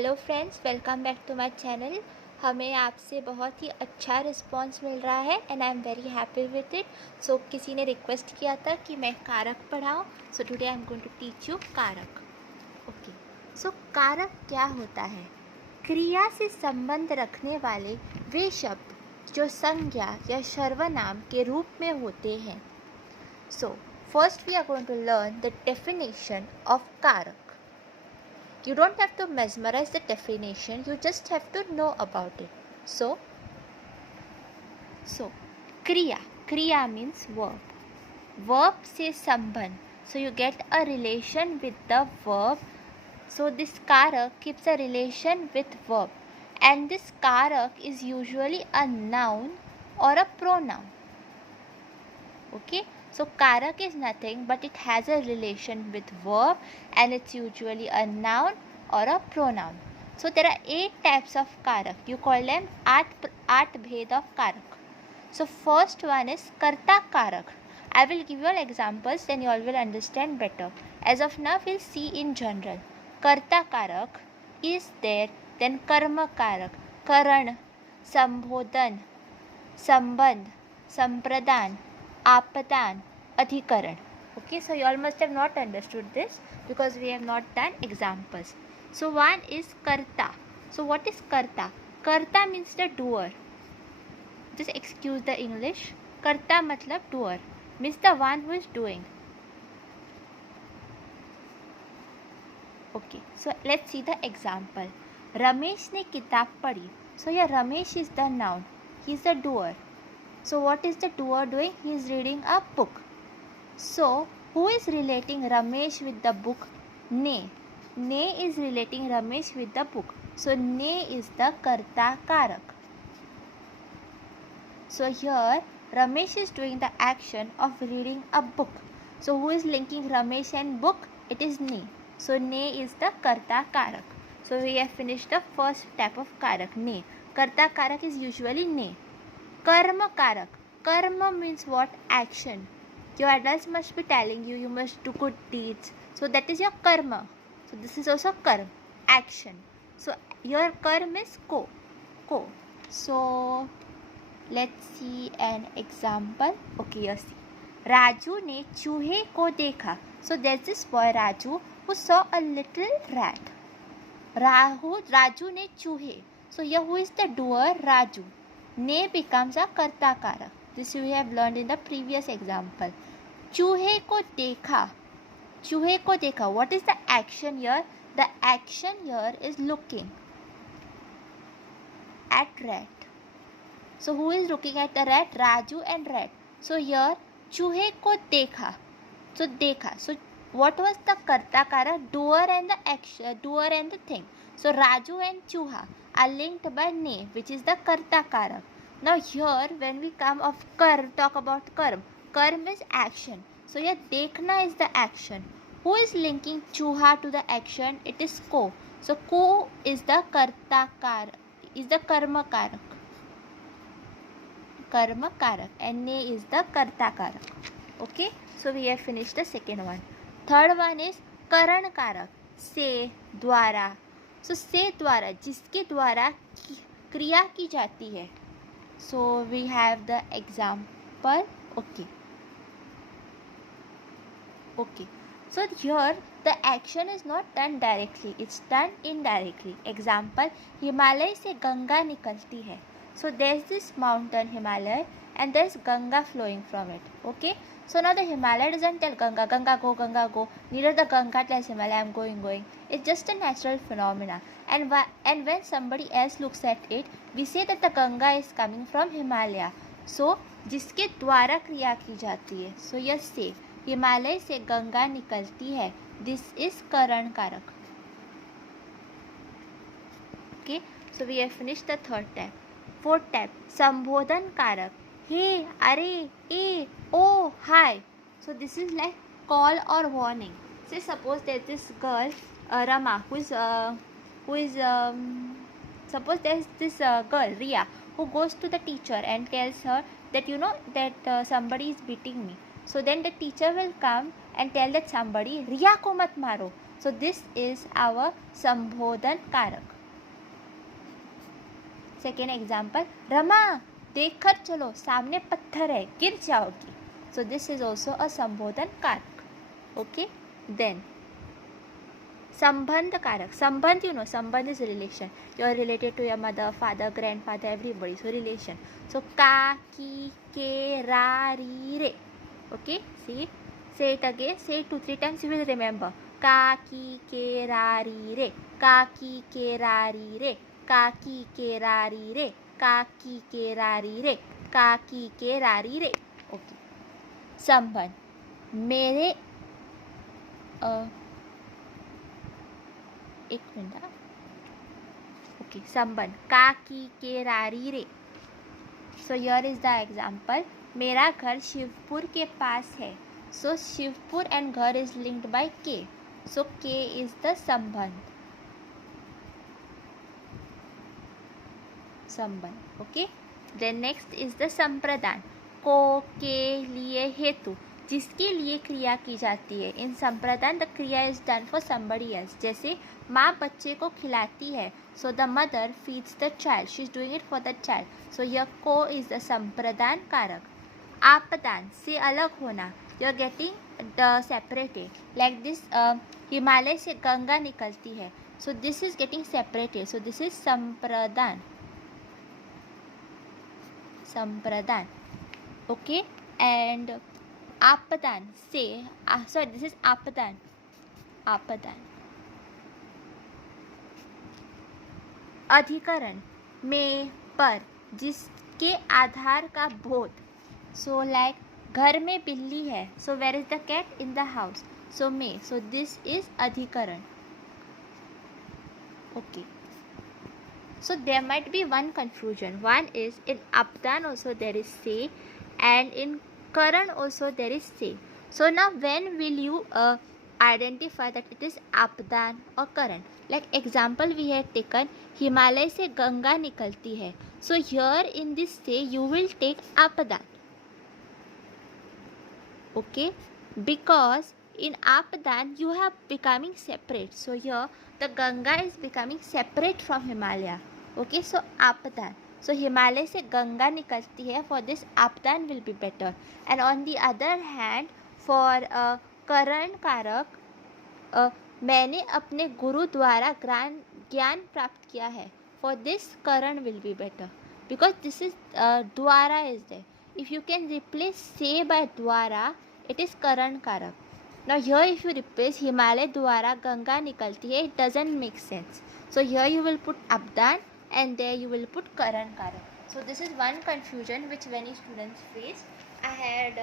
Hello friends, welcome back to my channel. हमें आपसे बहुत ही अच्छा रिस्पांस मिल रहा है and I am very happy with it. So किसी ने रिक्वेस्ट किया था कि मैं कारक पढ़ाऊँ, so today I am going to teach you karak. Okay, so कारक क्या होता है? क्रिया से संबंध रखने वाले वे शब्द जो संज्ञा या सर्वनाम के रूप में होते हैं। So first we are going to learn the definition of karak. You don't have to memorize the definition, you just have to know about it. So kriya means verb. Verb से संबंध, so you get a relation with the verb. So this karak keeps a relation with verb, and this karak is usually a noun or a pronoun. Okay, so karak is nothing but it has a relation with verb and it's usually a noun or a pronoun. So there are 8 types of karak. You call them 8 bhed of karak. So first one is karta karak. I will give you all examples, then you all will understand better. As of now we'll see in general. Karta karak is there, then karma karak, karan, sambodhan, sambandh, sampradhan, apadan, adhikaran. Okay, so you all must have not understood this because we have not done examples. So one is karta. So what is karta? Karta means the doer. Just excuse the English. Karta matlab doer, means the one who is doing. Okay, so let's see the example. Ramesh ने किताब पढ़ी. So here Ramesh is the noun. He is the doer. So what is the doer doing? He is reading a book. So who is relating Ramesh with the book? Ne. Ne is relating Ramesh with the book. So ne is the karta karak. So here Ramesh is doing the action of reading a book. So who is linking Ramesh and book? It is ne. So ne is the karta karak. So we have finished the first type of karak, ne. Karta karak is usually ne. Karma karak. Karma means what? Action. Your adults must be telling you, you must do good deeds. So that is your karma. So this is also karma, action. So your karma is ko. So let's see an example. Okay, you see. Raju ने चूहे को देखा. So there's this boy Raju who saw a little rat. Raju ने चूहे. So here who is the doer? Raju. Ne becomes a karta karak. This we have learned in the previous example. चूहे को देखा. चूहे को देखा. What is the action here? The action here is looking at rat. So who is looking at the rat? Raju and rat. So here चूहे को देखा. So देखा. So what was the karta karak? Doer and the action, doer and the thing. So Raju and Chuha are linked by ne, which is the karta karak. Now here when we come of talk about karm. Karm is action. So here dekhna is the action. Who is linking Chuha to the action? It is ko. So ko is the karta karak, is the karma karak. Karma karak and ne is the karta karak. Okay, so we have finished the second one. Third one is karan karak. से, द्वारा. So से द्वारा, जिसके द्वारा क्रिया की जाती है. So we have the example. Okay. So here the action is not done directly, it's done indirectly. Example, Himalaya से गंगा निकलती है. So there's this mountain Himalaya and there's Ganga flowing from it. Okay. So now the Himalaya doesn't tell Ganga go. Neither the Ganga tells Himalaya I'm going. It's just a natural phenomena. And when somebody else looks at it, we say that the Ganga is coming from Himalaya. So जिसके द्वारा क्रिया की जाती है. So yes, say Himalaya से गंगा निकलती है. This is करण कारक. Okay. So we have finished the third type. Fourth type, संबोधन कारक. Hey, अरे, ए, oh, hi. So this is like call or warning. Say suppose there's this girl Rama suppose there's this girl Riya who goes to the teacher and tells her that you know that somebody is beating me. So then the teacher will come and tell that somebody Riya ko mat maro. So this is our संबोधन कारक. Second example, Rama देख कर चलो सामने पत्थर है गिर जाओगी. So this is also a संबोधन कारक. Okay, then संबंध कारक. संबंध, you know, संबंध is relation. You are related to your mother, father, grandfather, everybody. So relation. So का, की, के, रा, री, रे. Okay, see, say it again. Say it 2-3 times. You will remember. का, की, के, रा, री, रे. का, की, के, रा, री, रे. का, की, के, रा, री, रे. का, की, के, रा, री, रे. का, की, के, रा, री, रे. Okay. संबंध. मेरे एक मिनट. ओके, संबंध. का, की, के, रा, री, रे. So here is the example. मेरा घर शिवपुर के पास है. So Shivpur and ghar is linked by के. सो के इज द संबंध. संबंध. Okay, then next is the sampradan. को, के, लिए, हेतु, जिसके लिए क्रिया की जाती है. In sampradan the kriya is done for somebody else. जैसे माँ बच्चे को खिलाती है. So the mother feeds the child. She is doing it for the child. So यह को इज द संप्रदान कारक. आपदान से अलग होना. You are getting the separated. Like this, Himalaya से गंगा निकलती है. So this is getting separated. So this is sampradan. संप्रदान. ओके, एंड आपदान से, सॉरी दिस इज आपदान. आपदान. अधिकरण में, पर, जिसके आधार का बोध. सो लाइक घर में बिल्ली है. So where is the cat? In the house. So में. So this is adhikaran. Okay. So there might be one confusion. One is in Apdan also there is say, and in Karan also there is say. So now when will you identify that it is Apdan or Karan? Like example we have taken, Himalay से गंगा निकलती है. So here in this say you will take Apdan. Okay, because in Apdan you have becoming separate. So here the Ganga is becoming separate from Himalaya. Okay, so आपदान. So Himalaya से गंगा निकलती है. For this आपदान will be better. And on the other hand, for करण कारक, मैंने अपने गुरु द्वारा ज्ञान प्राप्त किया है. For this Karan will be better because this is द्वारा is there. If you can replace say by द्वारा, it is करण कारक. Now here if you replace Himalaya द्वारा गंगा निकलती है, it doesn't make sense. So here you will put Abdan and there you will put Karan Karak. So this is one confusion which many students face. I had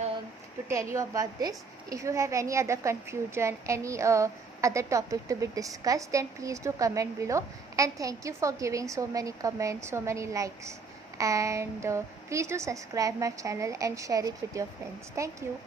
to tell you about this. If you have any other confusion, any other topic to be discussed, then please do comment below. And thank you for giving so many comments, so many likes. And please do subscribe my channel and share it with your friends. Thank you.